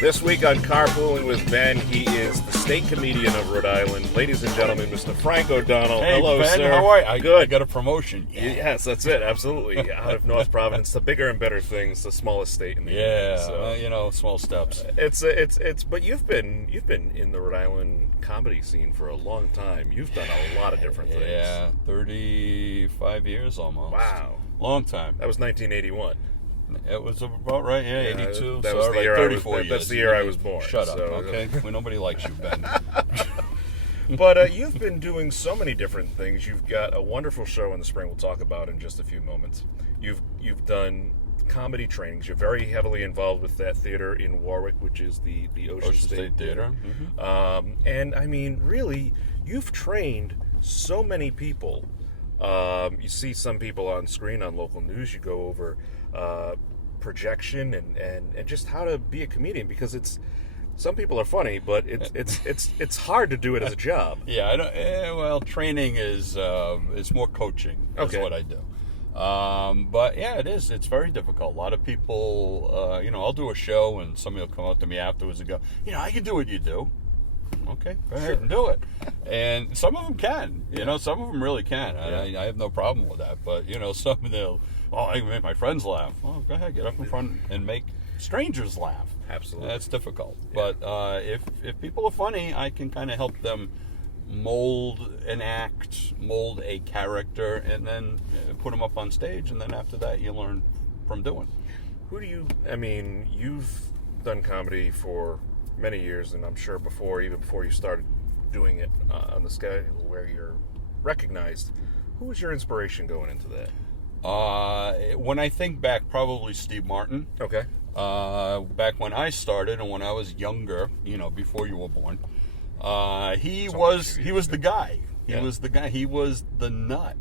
This week on Carpooling with Ben, he is the state comedian of Rhode Island. Ladies and gentlemen, Mr. Frank O'Donnell. Hey, hello, Ben, sir. how are you? Good. I got a promotion. Yes, that's it. Absolutely. Out of North Providence, the bigger and better things, the smallest state in the union. So, small steps. But you've been in the Rhode Island comedy scene for a long time. You've done a lot of different things. Yeah, 35 years almost. Wow. Long time. That was 1981. It was about right, 82. That was the year 34 years. That's the year I was born. Shut up, so. okay? Well, nobody likes you, Ben. But you've been doing so many different things. You've got a wonderful show in the spring we'll talk about in just a few moments. You've done comedy trainings. You're very heavily involved with that theater in Warwick, which is the Ocean State Theater. Mm-hmm. And, I mean, really, you've trained so many people. You see some people on screen on local news. You go over projection and just how to be a comedian, because some people are funny, but it's hard to do it as a job. Yeah, I don't. Training is more coaching. Is what I do. But yeah, it is. It's very difficult. A lot of people, I'll do a show and somebody will come up to me afterwards and go, I can do what you do. Okay, go ahead and do it. And some of them can, some of them really can. I have no problem with that. But, some of them, I can make my friends laugh. Oh, go ahead, get up in front and make strangers laugh. Absolutely. That's difficult. Yeah. But if people are funny, I can kind of help them mold an act, mold a character, and then put them up on stage. And then after that, you learn from doing. You've done comedy for many years, and I'm sure even before you started doing it on the scale where you're recognized. Who was your inspiration going into that? When I think back, probably Steve Martin. Okay. Back when I started and when I was younger, before you were born, he was the guy. He was the guy. He was the nut.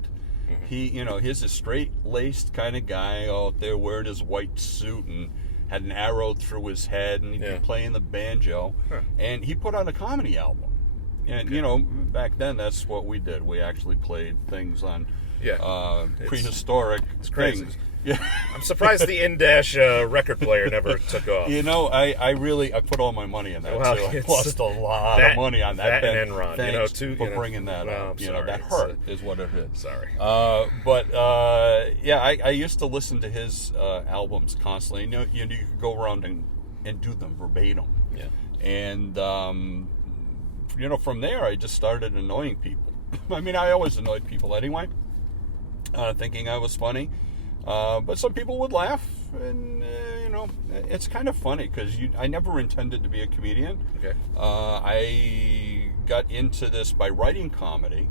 Mm-hmm. He's a straight-laced kind of guy out there wearing his white suit and had an arrow through his head, and he'd be playing the banjo. Huh. And he put out a comedy album. And, back then, that's what we did. We actually played things on prehistoric things. Yeah. I'm surprised the in-dash record player never took off. I put all my money in that, too. I lost a lot of money on that. That and Enron. Thanks for bringing that up. Sorry. That hurt is what it is. Sorry. I used to listen to his albums constantly. You could go around and do them verbatim. Yeah. And, from there, I just started annoying people. I always annoyed people anyway, thinking I was funny. But some people would laugh, and, it's kind of funny, because I never intended to be a comedian. Okay. I got into this by writing comedy,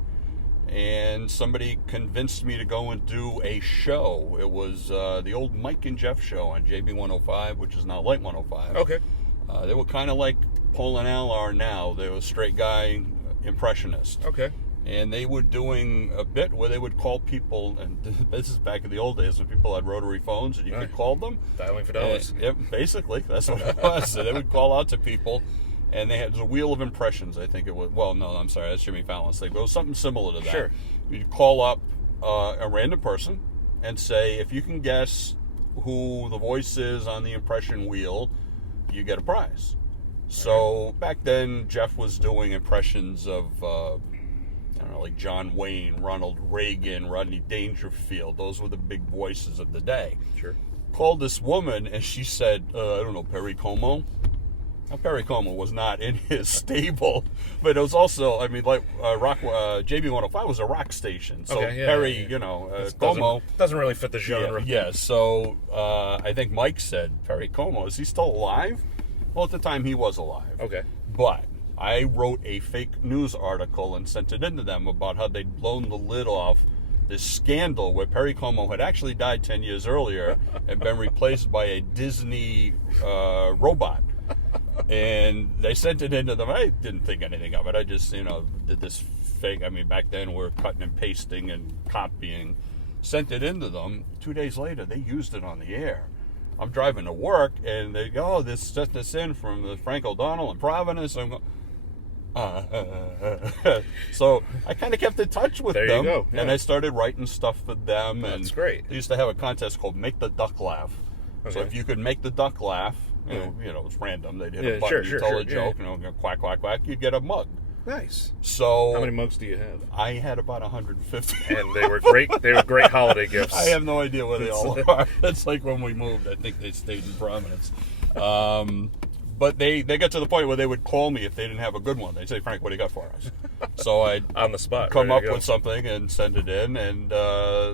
and somebody convinced me to go and do a show. It was the old Mike and Jeff show on JB 105, which is now Light 105. Okay. They were kind of like Paul and Al are now. They were straight guy impressionists. Okay. And they were doing a bit where they would call people, and this is back in the old days when people had rotary phones and you could call them. Dialing for dollars. Basically, that's what it was. So they would call out to people, and they had the Wheel of Impressions, I think it was. Well, no, I'm sorry, that's Jimmy Fallon's thing, but it was something similar to that. Sure. You'd call up a random person and say, if you can guess who the voice is on the impression wheel, you get a prize. So back then, Jeff was doing impressions of like John Wayne, Ronald Reagan, Rodney Dangerfield. Those were the big voices of the day. Sure. Called this woman, and she said, Perry Como. Now, Perry Como was not in his stable, but it was also, rock. JB 105 was a rock station, so Perry, Como doesn't really fit the genre. Yeah. So I think Mike said, Perry Como, is he still alive? Well, at the time he was alive. Okay. But I wrote a fake news article and sent it into them about how they'd blown the lid off this scandal where Perry Como had actually died 10 years earlier and been replaced by a Disney robot. And they sent it into them. I didn't think anything of it. I just, did this fake. Back then we're cutting and pasting and copying. Sent it into them. 2 days later, they used it on the air. I'm driving to work, and they go, sent this in from the Frank O'Donnell in Providence. I'm going, So I kind of kept in touch with them. There you go. Yeah. And I started writing stuff for them. That's great. They used to have a contest called Make the Duck Laugh. Okay. So if you could make the duck laugh, You know, it was random. They'd hit Yeah, a button, sure, tell sure, a joke, you know, quack, quack, quack. You'd get a mug. Nice. So how many mugs do you have? I had about 150. And they were great. They were great holiday gifts. I have no idea where they all are. That's like when we moved. I think they stayed in Providence. But they got to the point where they would call me if they didn't have a good one. They'd say, Frank, what do you got for us? So I'd on the spot come up with something and send it in. And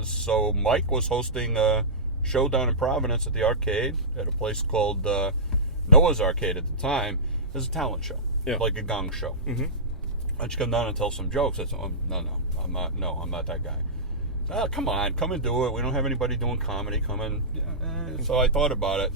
so Mike was hosting a show down in Providence at the arcade at a place called Noah's Arcade at the time. It was a talent show, like a gong show. Mm-hmm. Why don't you come down and tell some jokes? I said, oh, no, I'm not that guy. Oh, come on, come and do it. We don't have anybody doing comedy. Come in. So I thought about it.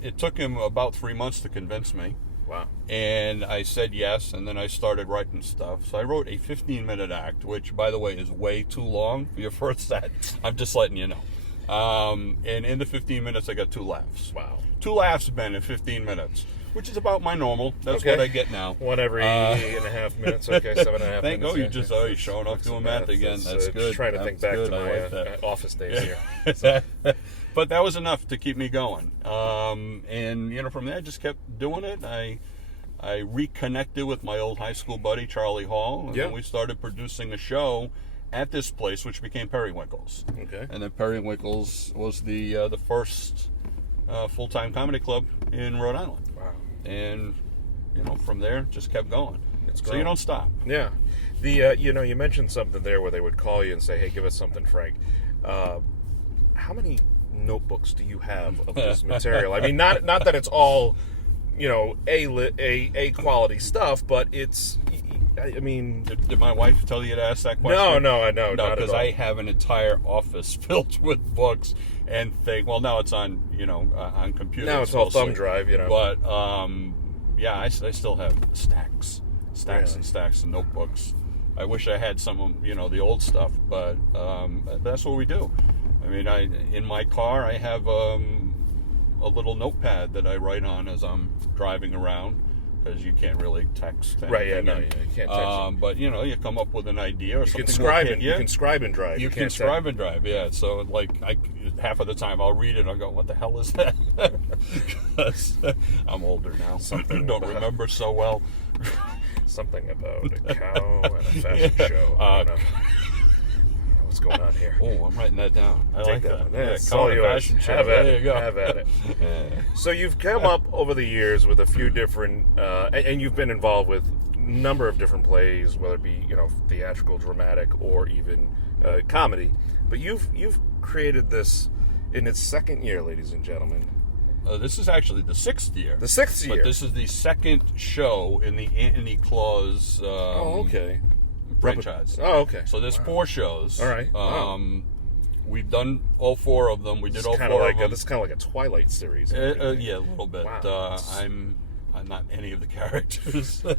It took him about 3 months to convince me. Wow. And I said yes, and then I started writing stuff. So I wrote a 15-minute act, which, by the way, is way too long for your first set. I'm just letting you know. And in the 15 minutes, I got 2 laughs. Wow. 2 laughs, Ben, in 15 minutes. Which is about my normal. That's what I get now. One every 8.5 minutes. Okay, 7.5 minutes. Thank you. You're showing off doing math again. That's good. Just trying to think back to my office days here. So. But that was enough to keep me going. And you know, from there, I just kept doing it. I reconnected with my old high school buddy Charlie Hall, and then we started producing a show at this place, which became Periwinkles. Okay. And then Periwinkles was the first full-time comedy club in Rhode Island. Wow. And you know, from there, just kept going. So you don't stop. Yeah. The you know, you mentioned something there where they would call you and say, "Hey, give us something, Frank." How many notebooks do you have of this material? I mean, not that it's all, you know, a quality stuff, but it's. I mean, did my wife tell you to ask that question? No, because I have an entire office filled with books and think. Well, now it's on, you know, on computers. Now it's all thumb drive, you know. But yeah, I still have stacks and stacks of notebooks. I wish I had some of, you know, the old stuff, but that's what we do. I mean, in my car I have a little notepad that I write on as I'm driving around. Because you can't really text. Right, yeah, no, you can't text. But, you know, you come up with an something. You can scribe and drive. You can scribe and drive, yeah. So, like, half of the time I'll read it and I'll go, what the hell is that? Because I'm older now. Something don't remember so well. Something about a cow and a fashion show. I don't know. What's going on here? Oh, I'm writing that down. I like that. Yeah, cow and fashion show. There you go. Have at it. So you've come up over the years with a few different, and you've been involved with a number of different plays, whether it be, you know, theatrical, dramatic, or even comedy. But you've created this in its second year, ladies and gentlemen. This is actually the 6th year. The 6th year. But this is the second show in the Anthony Claus. Franchise. Oh, okay. So there's 4 shows. All right. Wow. We've done all 4 of them. We did all 4 of them. This is kind of like a Twilight series. Yeah, a little bit. Wow. I'm not any of the characters. It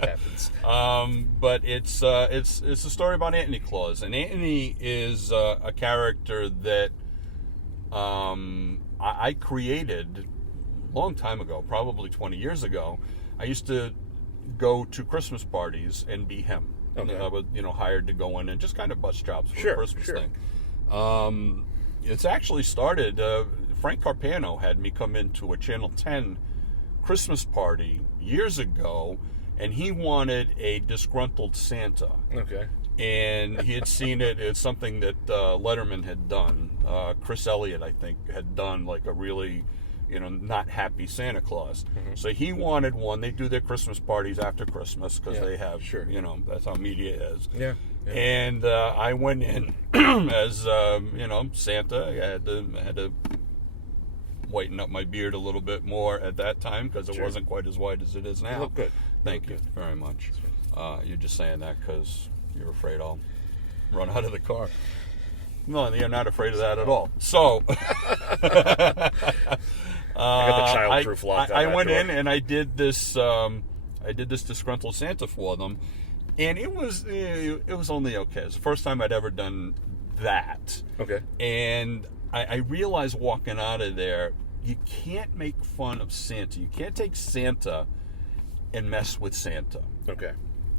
happens. But it's a story about Anthony Claus, and Anthony is a character that I created a long time ago, probably 20 years ago. I used to go to Christmas parties and be him. Okay. I was, you know, hired to go in and just kind of bust chops for the Christmas thing. It's actually started. Frank Carpano had me come into a Channel 10 Christmas party years ago, and he wanted a disgruntled Santa. Okay. And he had seen it. It's something that Letterman had done. Chris Elliott, I think, had done like a really, you know, not happy Santa Claus. Mm-hmm. So he wanted one. They do their Christmas parties after Christmas because they have, you know, that's how media is. Yeah. And I went in as, you know, Santa. I had to whiten up my beard a little bit more at that time because it wasn't quite as white as it is now. You look good. Thank you very much. You're just saying that because you're afraid I'll run out of the car. No, you're not afraid of that at all. So... I got the child-proof lock. I went in and I did this. I did this disgruntled Santa for them, and it was only okay. It's the first time I'd ever done that. Okay. And I realized walking out of there, you can't make fun of Santa. You can't take Santa and mess with Santa. Okay.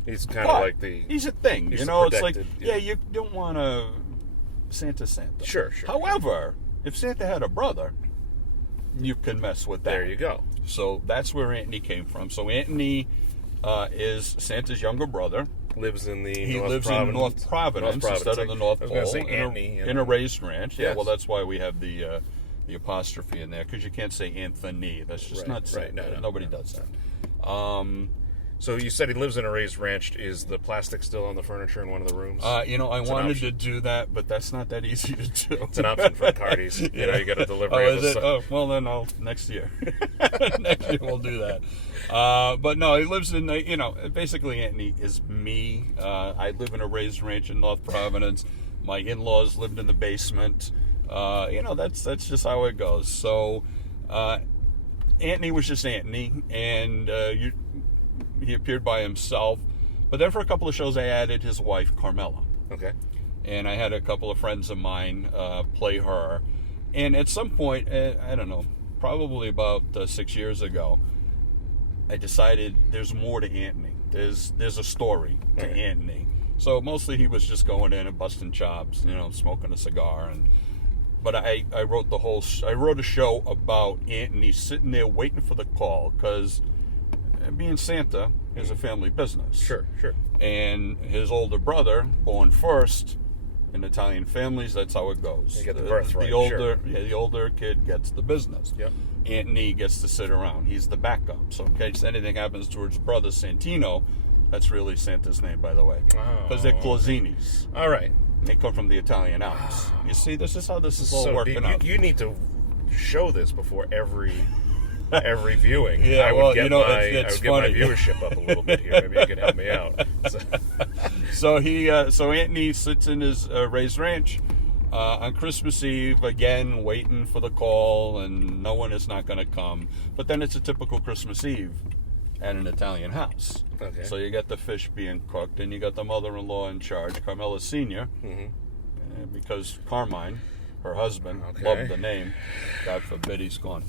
He's kind of like he's a thing. You know, it's like you don't want to Santa. Sure. However, if Santa had a brother, you can mess with that. There you go. So that's where Anthony came from. So Anthony is Santa's younger brother. Lives in the He North lives Providence, in North Providence instead of the North I was Pole. going to say Anthony. In a raised ranch. Yeah, Yes. well, that's why we have the apostrophe in there, because you can't say Anthony. That's just not said. Right. No, Nobody does that. So you said he lives in a raised ranch. Is the plastic still on the furniture in one of the rooms? I an wanted option. to do that, but that's not that easy to do. It's an option for Cardi's. You you got a delivery. Oh, is it? Oh, well, then next year. Next year we'll do that. But no, he lives in, basically Anthony is me. I live in a raised ranch in North Providence. My in-laws lived in the basement. That's just how it goes. So, Anthony was just Anthony, and he appeared by himself. But then for a couple of shows, I added his wife, Carmela. Okay. And I had a couple of friends of mine play her. And at some point, I don't know, probably about 6 years ago, I decided there's more to Anthony. There's a story to Anthony. So mostly he was just going in and busting chops, smoking a cigar. But I wrote I wrote a show about Anthony sitting there waiting for the call, because being Santa is a family business. Sure. And his older brother, born first in Italian families, that's how it goes. You get the birthright. The older kid gets the business. Yep. Anthony gets to sit around. He's the backup. So in case anything happens to his brother Santino, that's really Santa's name, by the way, because they're Clausinis. All right. They come from the Italian Alps. You see, this is how this is all working out. You need to show this before every viewing. Yeah, I would get it's get my viewership up a little bit here. Maybe you can help me out. So Anthony sits in his raised ranch on Christmas Eve, again waiting for the call, and no one is not going to come. But then it's a typical Christmas Eve at an Italian house. Okay. So you got the fish being cooked, and you got the mother-in-law in charge, Carmela Senior, because Carmine, her husband, loved the name. God forbid he's gone.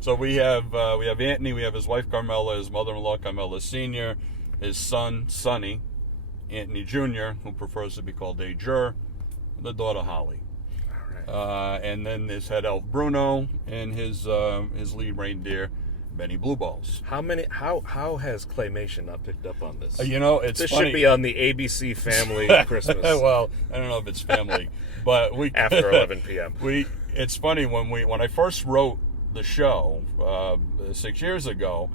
So we have Anthony, we have his wife Carmela, his mother-in-law Carmela Senior, his son Sonny, Anthony Jr., who prefers to be called a Jur, the daughter Holly. All right. And then his head elf Bruno, and his lead reindeer Benny Blueballs. How has Claymation not picked up on this? It's this funny. should be on the ABC Family Christmas. Well, I don't know if it's family, but after 11 p.m. It's funny when I first wrote the show 6 years ago,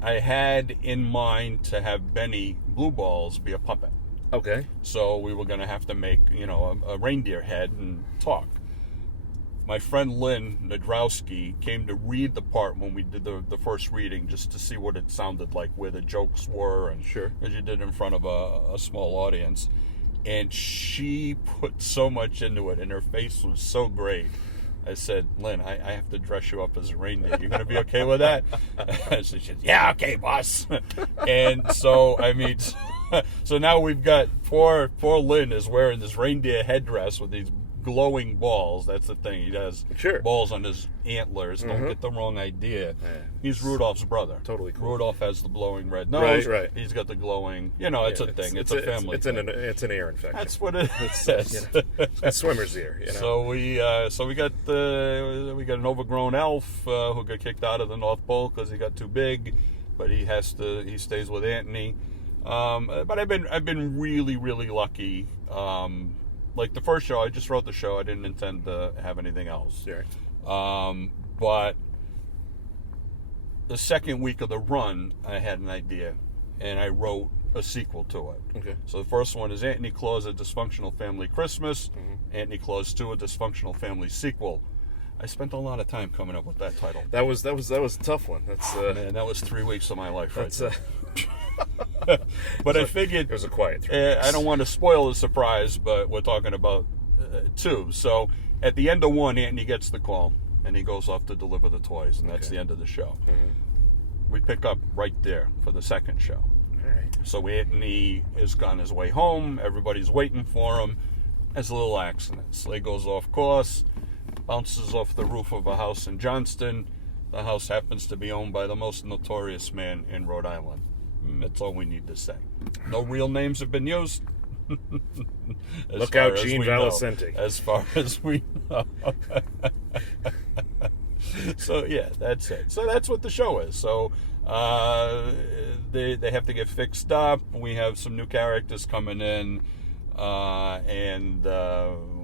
I had in mind to have Benny Blueballs be a puppet. Okay. So we were going to have to make a reindeer head and talk. My friend Lynn Nadrowski came to read the part when we did the first reading, just to see what it sounded like, where the jokes were, and sure, as you did in front of a small audience. And she put so much into it, and her face was so great. I said, Lynn, I have to dress you up as a reindeer. You're going to be okay with that? So she said, yeah, okay, boss. And so, so now we've got poor Lynn is wearing this reindeer headdress with these glowing balls. That's the thing. He has balls on his antlers. Don't get the wrong idea. Yeah. He's Rudolph's brother. Totally cool. Rudolph has the glowing red nose. Right. He's got the glowing. It's a thing. It's a family. It's an ear infection. That's what it is. It's a swimmer's ear. So we got an overgrown elf who got kicked out of the North Pole because he got too big, but he stays with Anthony. But I've been really, really lucky. Like the first show, I just wrote the show. I didn't intend to have anything else. Sure. But the second week of the run, I had an idea, and I wrote a sequel to it. Okay. So the first one is Anthony Claus, A Dysfunctional Family Christmas. Anthony Claus 2, A Dysfunctional Family Sequel. I spent a lot of time coming up with that title. That was a tough one. That's man, that was 3 weeks of my life. That's right but I figured it was a quiet 3 weeks. I don't want to spoil the surprise, but we're talking about 2. So at the end of 1, Anthony gets the call, and he goes off to deliver the toys, and that's the end of the show. We pick up right there for the second show. All right. So Anthony is on his way home. Everybody's waiting for him. Has a little accident. Sleigh goes off course, bounces off the roof of a house in Johnston. The house happens to be owned by the most notorious man in Rhode Island. That's all we need to say. No real names have been used. Look out, Gene Valicenti. As far as we know. So yeah, that's it. So that's what the show is. So they have to get fixed up. We have some new characters coming in, and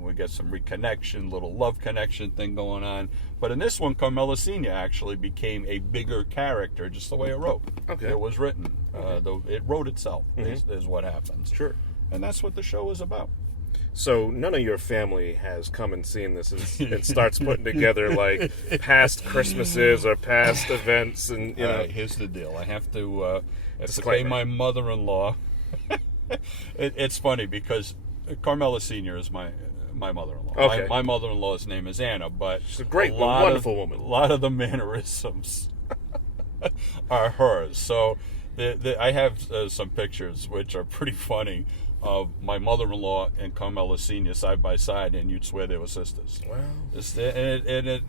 we get some reconnection, little love connection thing going on. But in this one, Carmela Senior actually became a bigger character, just the way it wrote. Okay. It was written. Though it wrote itself. Is what happens. Sure. And that's what the show is about. So none of your family has come and seen this and starts putting together like past Christmases or past events, and you know. Here's the deal: I have to pay Disclaimer. my mother-in-law. It's funny because Carmela Senior is my mother-in-law. Okay. My mother-in-law's name is Anna, but She's a great, wonderful woman. A lot of the mannerisms are hers. So I have some pictures which are pretty funny of my mother-in-law and Carmela Senior side by side, and you'd swear they were sisters. Wow. It's a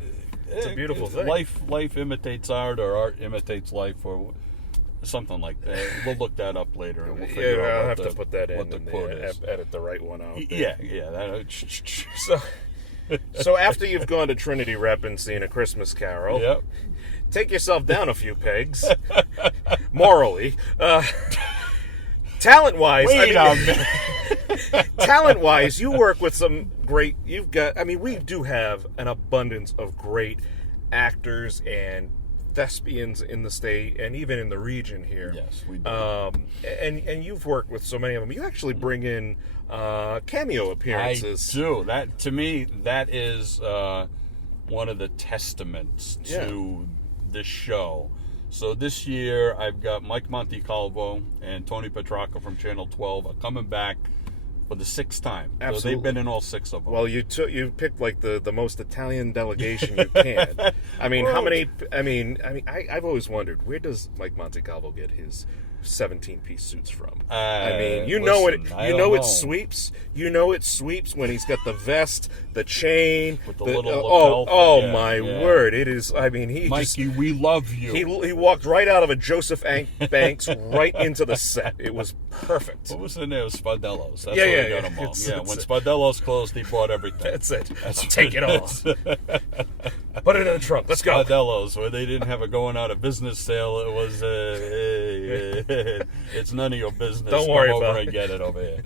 beautiful thing. Life imitates art, or art imitates life, or something like that. We'll look that up later, and we'll figure out I'll have to put that in what the and quote is. edit the right one out. There. Yeah. So after you've gone to Trinity Rep and seen A Christmas Carol, Yep. take yourself down a few pegs, morally. Talent-wise, talent-wise, you work with some great. We do have an abundance of great actors and thespians in the state and even in the region here. Yes, we do. And you've worked with so many of them. You actually bring in cameo appearances. I do. That, to me, that is one of the testaments to this show. So this year, I've got Mike Montecalvo and Tony Petrarca from Channel 12 are coming back for the sixth time. Absolutely. So they've been in all six of them. Well, you picked like the most Italian delegation you can. I mean, how many? I've always wondered, where does Mike Montecalvo get his 17-piece suits from? It sweeps. You know it sweeps when he's got the vest, the chain, with the little lapel. My word! It is. Mikey, we love you. He walked right out of a Joseph Banks right into the set. It was perfect. What was in there? Spardello's. That's Yeah, where we yeah, got them all. it's- Yeah, it's when it. Spardello's closed, he bought everything. That's it. That's Take it all. Put it in the trunk. Let's go. Spardello's, where they didn't have a going out of business sale. It was it's none of your business. Don't worry Come over about and it. get it over here.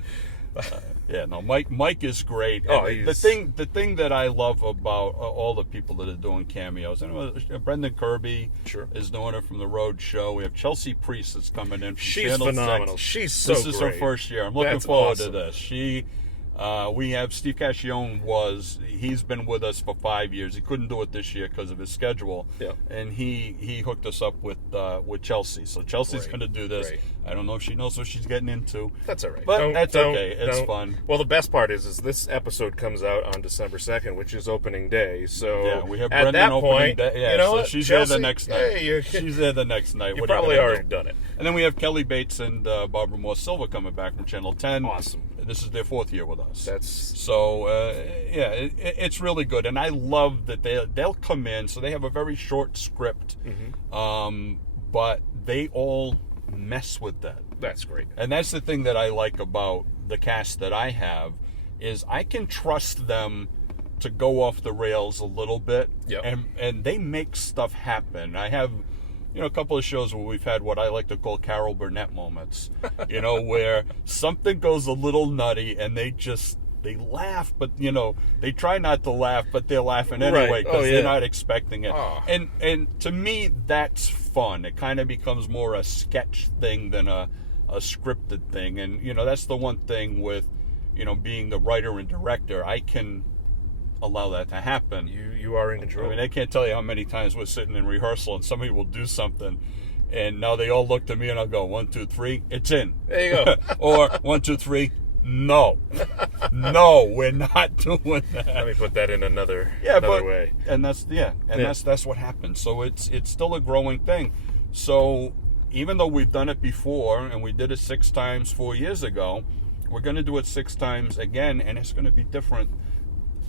Mike is great. Oh, And the thing that I love about all the people that are doing cameos, and Brendan Kirby is doing it from the Road Show. We have Chelsea Priest that's coming in from She's Channel phenomenal. 6. She's so This is her great. first year. I'm looking That's forward awesome. to this. We have Steve Cascione. He's been with us for 5 years. He couldn't do it this year because of his schedule. Yeah. And he hooked us up with Chelsea. So Chelsea's Great. going to do this. Great. I don't know if she knows what she's getting into. That's all right. But that's okay. It's fun. Well, the best part is this episode comes out on December 2nd, which is opening day. So Yeah, we have at Brendan that opening point, day. Yeah, you know so what? she's Chelsea, there the next night. Hey, She's there the next night. you What are probably gonna already do? done it. And then we have Kelly Bates and Barbara Morse Silva coming back from Channel 10. Awesome. This is their 4th year with us. That's So, it's really good. And I love that they'll come in. So they have a very short script, but they all mess with that. that's great. And that's the thing that I like about the cast that I have is I can trust them to go off the rails a little bit. Yep. And they make stuff happen. I have a couple of shows where we've had what I like to call Carol Burnett moments, where something goes a little nutty and they laugh, but they try not to laugh, but they're laughing anyway Right. because Oh, yeah. they're not expecting it. Oh. And to me, that's fun. It kind of becomes more a sketch thing than a scripted thing. And that's the one thing with being the writer and director, I can allow that to happen. You are in control. I mean, I can't tell you how many times we're sitting in rehearsal and somebody will do something, and now they all look to me and I'll go 1, 2, 3, it's in. There you go. Or 1, 2, 3, no, we're not doing that. Let me put that in another way. And that's what happens. So it's still a growing thing. So even though we've done it before and we did it 6 times 4 years ago, we're going to do it 6 times again, and it's going to be different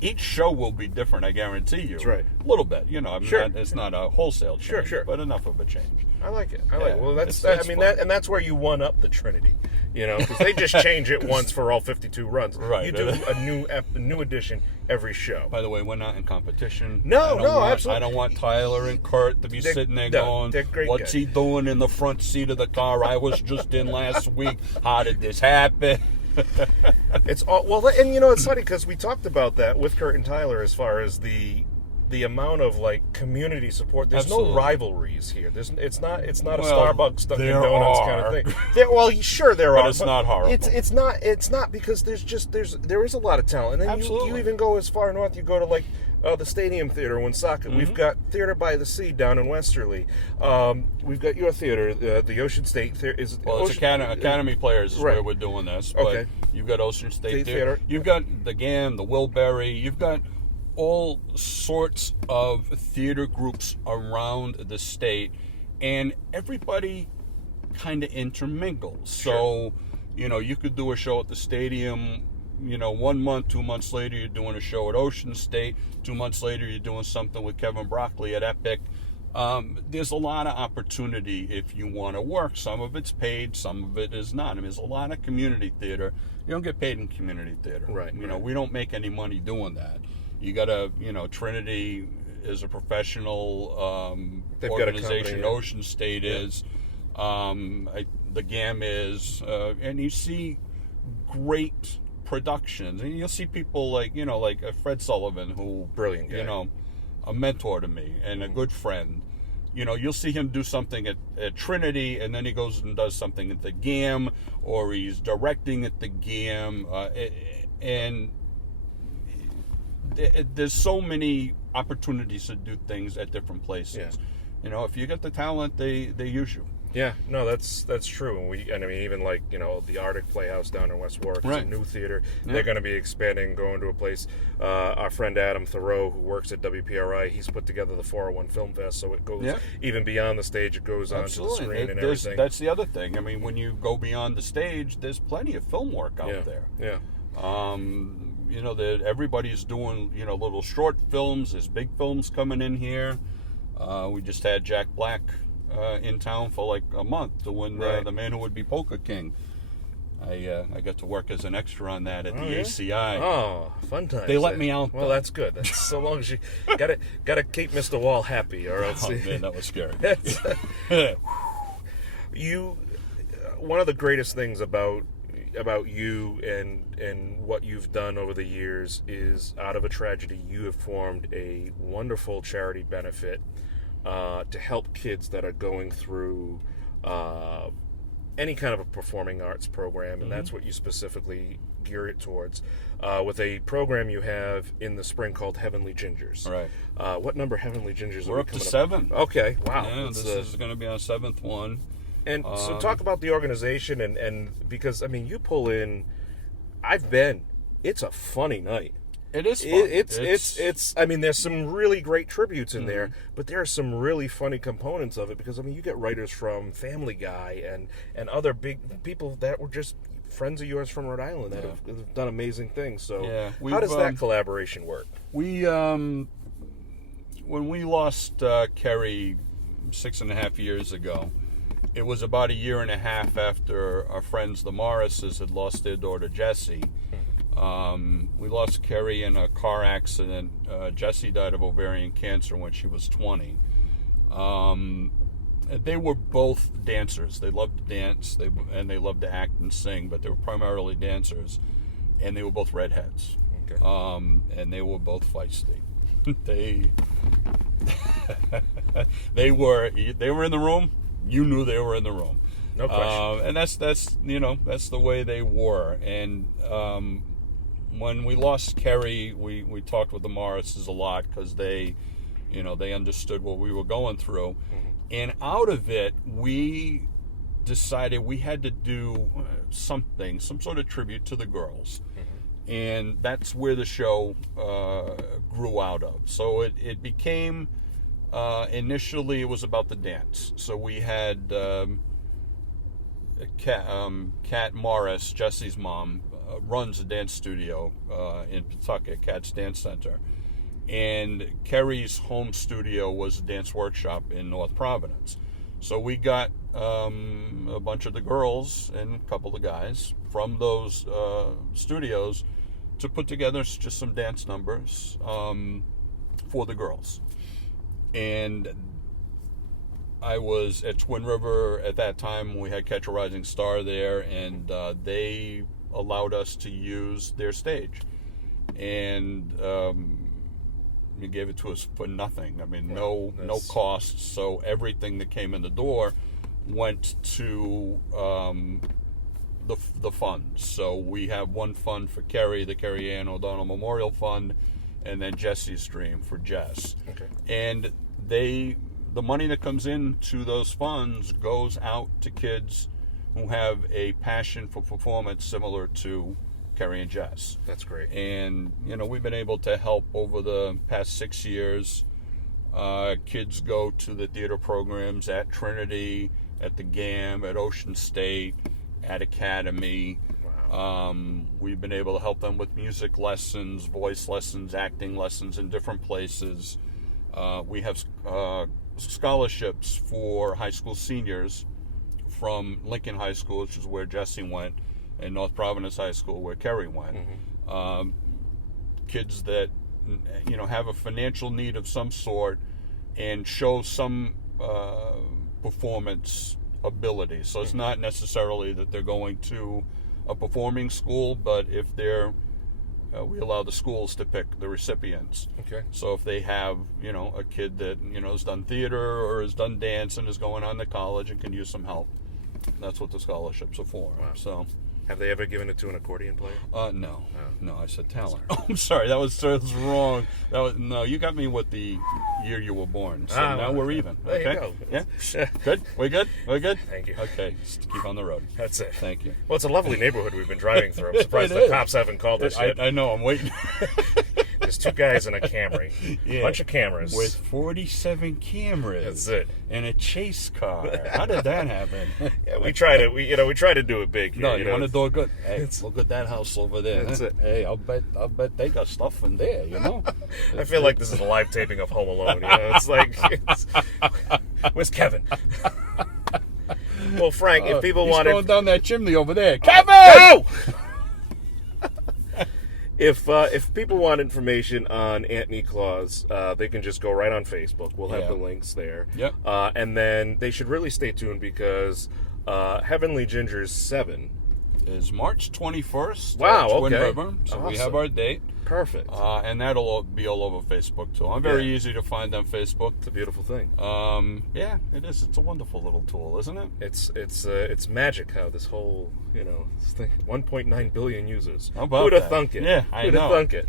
each show will be different, I guarantee you. That's right. A little bit, you know. I mean, Sure. it's not a wholesale change, Sure. but enough of a change. I like it. I like it. Well, it's I mean, fun. that's where you one up the Trinity, you know, because they just change it once for all 52 runs. Right. You do a new edition every show. By the way, we're not in competition. No, absolutely. I don't want Tyler and Kurt to be sitting there going, they're great what's guys. he doing in the front seat of the car I was just in last week? How did this happen? It's all well, and you know, it's funny because we talked about that with Kurt and Tyler as far as the amount of like community support. There's Absolutely. no rivalries here. It's not a Well, Starbucks Dunkin' there Donuts are. kind of thing. Well, sure there But are, it's not horrible. It's not because there is a lot of talent, and then you Absolutely. even go as far north. You go to like the Stadium Theater in Woonsocket. We've got Theater by the Sea down in Westerly. We've got your theater, the Ocean State Theater. Well, it's Academy Players is Right. where we're doing this. But Okay. you've got Ocean State Theater. You've got the GAM, the Wilbury. You've got all sorts of theater groups around the state, and everybody kind of intermingles. So, you know, you could do a show at the Stadium. You know, 1 month, 2 months later, you're doing a show at Ocean State. 2 months later, you're doing something with Kevin Broccoli at Epic. There's a lot of opportunity if you want to work. Some of it's paid, some of it is not. I mean, there's a lot of community theater. You don't get paid in community theater. Right, You know, right. we don't make any money doing that. You got to, you know, Trinity is a professional They've got a organization. company, yeah. Ocean State is. The GAM is. And you see great productions. And you'll see people like, you know, like Fred Sullivan, who, Brilliant guy. you know, a mentor to me and a good friend. You know, you'll see him do something at Trinity, and then he goes and does something at the GAM, or he's directing at the GAM, and there's so many opportunities to do things at different places. Yeah. You know, if you get the talent, they use you. Yeah, no, that's true. And I mean, even like, you know, the Arctic Playhouse down in West Warwick is Right. a new theater. Yeah. They're going to be expanding, going to a place. Our friend Adam Thoreau, who works at WPRI, he's put together the 401 Film Fest, so it goes even beyond the stage. It goes onto the screen and everything. That's the other thing. I mean, when you go beyond the stage, there's plenty of film work out there. Yeah. You know, that everybody's doing, you know, little short films. There's big films coming in here. We just had Jack Black in town for like a month to win Right. The Man Who Would Be Poker King. I got to work as an extra on that at the yeah? ACI. Oh, fun times. They let me out, Well, though. that's good. That's so long as you gotta keep Mr. Wall happy, or else Oh man, that was scary. you. One of the greatest things about you and what you've done over the years is, out of a tragedy, you have formed a wonderful charity benefit to help kids that are going through any kind of a performing arts program, and that's what you specifically gear it towards, with a program you have in the spring called Heavenly Gingers. Right. What number Heavenly Gingers are We're we up to coming 7. Okay, wow. Yeah, It's, this is going to be our 7th one. and so talk about the organization, and because, I mean, you pull in, it's a funny night. It is fun. It's I mean, there's some really great tributes in there, but there are some really funny components of it, because, I mean, you get writers from Family Guy and other big people that were just friends of yours from Rhode Island that have done amazing things. So Yeah, how does that collaboration work? We when we lost Kari 6.5 years ago, it was about 1.5 years after our friends the Morrises had lost their daughter Jessie. We lost Kari in a car accident. Jessie died of ovarian cancer when she was 20. They were both dancers. They loved to dance, and they loved to act and sing, but they were primarily dancers, and they were both redheads. Okay. And they were both feisty. they were in the room. You knew they were in the room. No question. And that's the way they were. And when we lost Kari, we talked with the Morrises a lot, because they understood what we were going through. Mm-hmm. And out of it, we decided we had to do some sort of tribute to the girls. Mm-hmm. And that's where the show grew out of. So it became, initially it was about the dance. So we had Kat Morris, Jessie's mom, runs a dance studio in Pawtucket, Cat's Dance Center. And Kari's home studio was a dance workshop in North Providence. So we got a bunch of the girls and a couple of guys from those studios to put together just some dance numbers for the girls. And I was at Twin River at that time. We had Catch a Rising Star there, and they allowed us to use their stage. And you gave it to us for nothing. I mean, no cost. So everything that came in the door went to the funds. So we have one fund for Kari, the Kari Ann O'Donnell Memorial Fund, and then Jesse's Dream for Jess. Okay. And the money that comes into those funds goes out to kids who have a passion for performance similar to Kari and Jess. That's great. And, we've been able to help over the past 6 years. Kids go to the theater programs at Trinity, at the GAM, at Ocean State, at Academy. Wow. We've been able to help them with music lessons, voice lessons, acting lessons in different places. We have scholarships for high school seniors from Lincoln High School, which is where Jesse went, and North Providence High School, where Kari went. Mm-hmm. Kids that have a financial need of some sort and show some performance ability. So it's not necessarily that they're going to a performing school, but if they're we allow the schools to pick the recipients. Okay. So if they have, a kid that, has done theater or has done dance and is going on to college and can use some help, that's what the scholarships are for. Wow. So, have they ever given it to an accordion player? No. No, I said talent. Oh, I'm sorry, that was wrong. No, you got me with the year you were born. So now we're even. There Okay? you go. Yeah? Good? We good? We good? Thank you. Okay, just keep on the road. That's it. Thank you. Well, it's a lovely neighborhood we've been driving through. I'm surprised It the is. cops haven't called us yet. I know, I'm waiting. There's two guys in a Camry. Yeah. Bunch of cameras. With 47 cameras. That's it. And a chase car. How did that happen? Yeah, we try to do it big here. No, you want to do it good. Hey, look at that house over there. That's it. Hey, I'll bet they got stuff in there, I feel like this is a live taping of Home Alone. It's like, where's Kevin? Well, Frank, if people he's wanted... going down that chimney over there. Kevin! No! If people want information on Anthony Claus, they can just go right on Facebook. We'll have the links there. Yep. And then they should really stay tuned because Heavenly Ginger's 7 is March 21st. Wow, at Twin okay. River. So we have our date. Perfect. And that'll be all over Facebook too. I'm very easy to find on Facebook. It's a beautiful thing. Yeah, it is. It's a wonderful little tool, isn't it? It's magic how this whole this thing 1.9 billion users. How about Who'd have that? thunk it? Yeah, I Who'd know. have thunk it?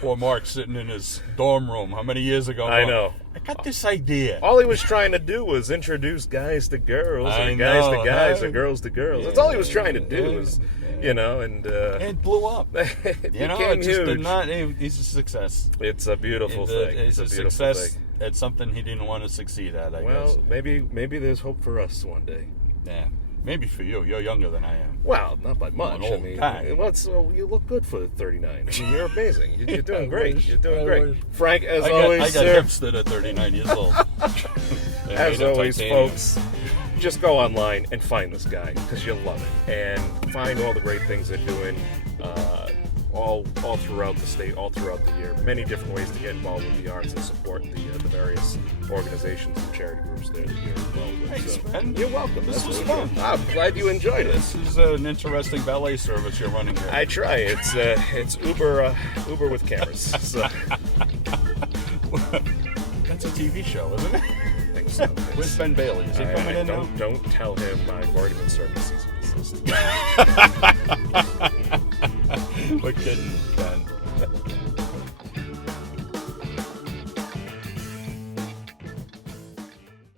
Poor Mark sitting in his dorm room. How many years ago? I know. I got this idea. All he was trying to do was introduce guys to girls, I and guys know, to guys, huh? and girls to girls. Yeah, That's all he was trying to do. yeah, Was, yeah. And It blew up. it It became just did huge. not. He's a success. It's a beautiful thing. He's It's a beautiful success thing. at something he didn't want to succeed at. I guess. Well, maybe there's hope for us one day. Yeah. Maybe for you. You're younger than I am. Well, not by much. an old guy. You look good for 39. I mean, you're amazing. You're doing great. wish. You're doing I great. wish. Frank, as I always, got sir, hips that are 39 years old. They're as made of always, titanium. folks, just go online and find this guy because you'll love it, and find all the great things they're doing all throughout the state, all throughout the year. Many different ways to get involved with the arts and support the various organizations and charity groups there that you're involved with. Thanks, So, man. you're welcome. This was Absolutely. fun. I'm glad you enjoyed it. This is an interesting ballet service you're running here. I try. It's Uber with cameras. So, That's a TV show, isn't it? I think so. Where's Ben Bailey? Is he coming in now? Don't tell him I've already been serving season. We're kidding, Ben.